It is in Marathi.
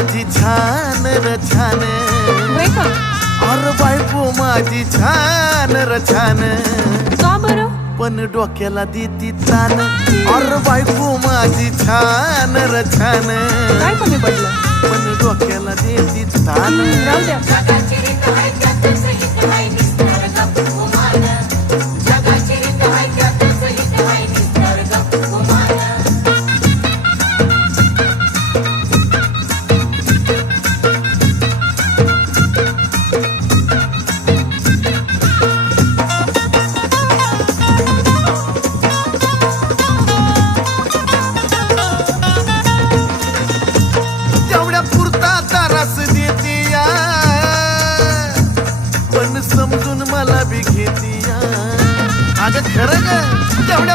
माझी छान र छान, होय का? अरे बायको माझी छान र छान, का बरं? पण डोक्याला देती तान. अरे बायको माझी छान र छान, काय कमी पडलं? पण डोक्याला देती तान. राहू द्या. तेवढ्या पुरता तारास देती या, पण समजून मला बी घेती या. अगं खरं ग, तेवढ्या